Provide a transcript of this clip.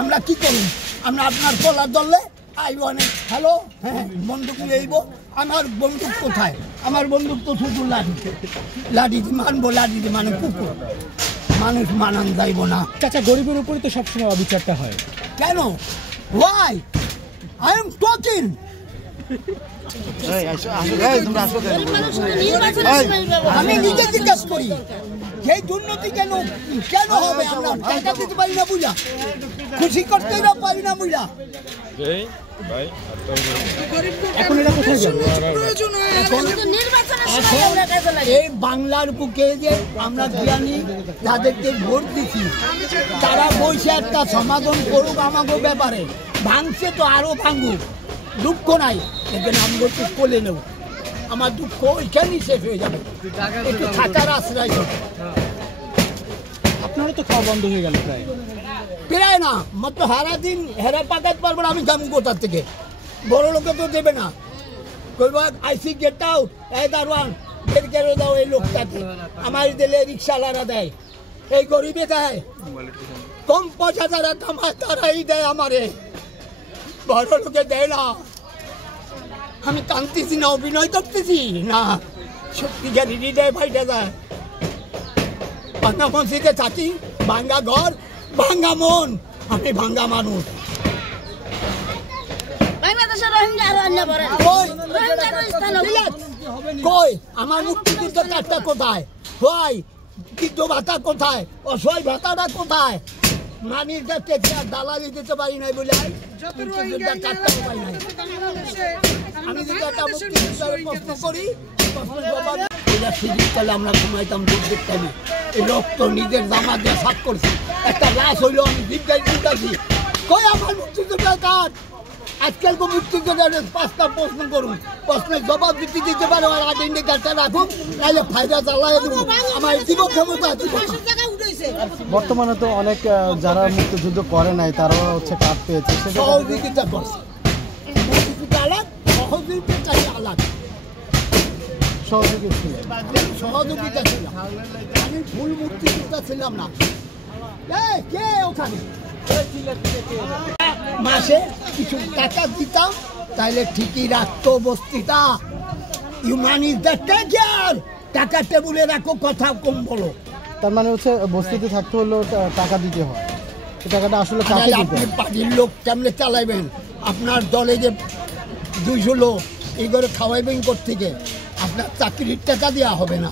আমরা কি করি? আমরা আপনার কলার দলে আইব অনেক হ্যালো, হ্যাঁ বন্দুক লইব। আমার বন্দুক কোথায়? আমার বন্দুক তো শুধু লাঠি, লাঠি মানবো, লাঠি মানে কুকুর, মানুষ মানান যাইব না। চাচা, গরিবের উপরে তো সবসময় অবিচারটা হয় কেন? Why I am talking. আমি নিজে জিজ্ঞেস করি সেই দুর্নীতি কেন কেন হবে? আমরা টাকা দিতে পারি না বুঝা, খুশি করতে পারি না বুঝা। এখন এটা কোথায় যাবে? এই বাংলার বুকে যে আমরা জ্ঞানী যাদেরকে ভোট দিচ্ছি তারা বসে একটা সমাধান করুক আমাকে ব্যাপারে। ভাঙছে তো আরো ভাঙুক, দুঃখ নাই, এখানে আমি একটু কোলে নেব, আমার দুঃখ ওইখানেই শেষ হয়ে যাবে, একটু থাকার আশ্রয় হবে। আপনারও তো খাওয়া বন্ধ হয়ে গেল প্রায়। প্রায় না, মাত্র হারা দিন হেরা পাকাতে পারবো না। আমি যাবো কোথার থেকে? বড় লোকে তো দেবে না, কইবা আইসি গেট আউট, এই দারোয়ান বের করে দাও এই লোকটাকে। আমার দিলে রিক্সাওয়ালারা দেয়, এই গরিবে দেয়, কম পয়সা যারা কামায় তারাই দেয় আমারে, বড় লোকে দেয় না। আমি কাঁদতেছি না, অভিনয় করতেছি না, সত্যিকার হৃদয় ভাইটা যায়। ভাঙ্গা মসজিদে থাকি, ভাঙ্গা ঘর, ভাঙ্গা মন, আমি ভাঙ্গা মানুষ। কই আমার মুক্তিযুদ্ধ কার্ডটা কোথায়? কই বৃদ্ধ ভাতা কোথায়? অসহায় ভাতাটা কোথায়? মানির কাছে দালালি দিতে পারি নাই বলে মুক্তিযোদ্ধার কার্ডটাও পাই নাই। আমি যদি একটা মুক্তিযোদ্ধার প্রশ্ন করি, আমরা ঘুমাইতাম দুধ দেখতাম, এই রক্ত নিজের জামা দিয়ে সাফ করছি, একটা লাশ হইলো আমি জিজ্ঞাসা করতেছি কই আমার মুক্তিযোদ্ধার কার্ড? আজকাল তো মুক্তিযোদ্ধার 5টা প্রশ্ন করুন, প্রশ্নের জবাব দিতে পারে আর আইডেন্টি কার্ডটা রাখুন, নাহলে ফায়দা চালাই দেবো। আমার জীব ক্ষমতা আছে। বর্তমানে তো অনেক যারা মুক্তিযুদ্ধ করে নাই তারাও হচ্ছে কার্ড পেয়েছে, সহযোগিতা করছে। মুক্তিযুদ্ধ আলাদা, সহযোগিতা আলাদা। সহযোগিতা ছিলাম আমি, ভুল মুক্তিযোদ্ধা ছিলাম না। কে ওখানে মাসে কিছু টাকা দিতাম তাইলে ঠিকই রাখতো বস্তিটা। টাকা টেবুলে রাখো, কথা কম বলো। তার মানে হচ্ছে বস্তিতে থাকতে হলেও টাকা দিতে হয়। টাকাটা আসলে আপনি বাড়ির লোক কেমনে চালাইবেন? আপনার দলে যে 200 লোক এই করে খাওয়াইবেন কোথেকে? আপনার চাকরির টাকা দেওয়া হবে না।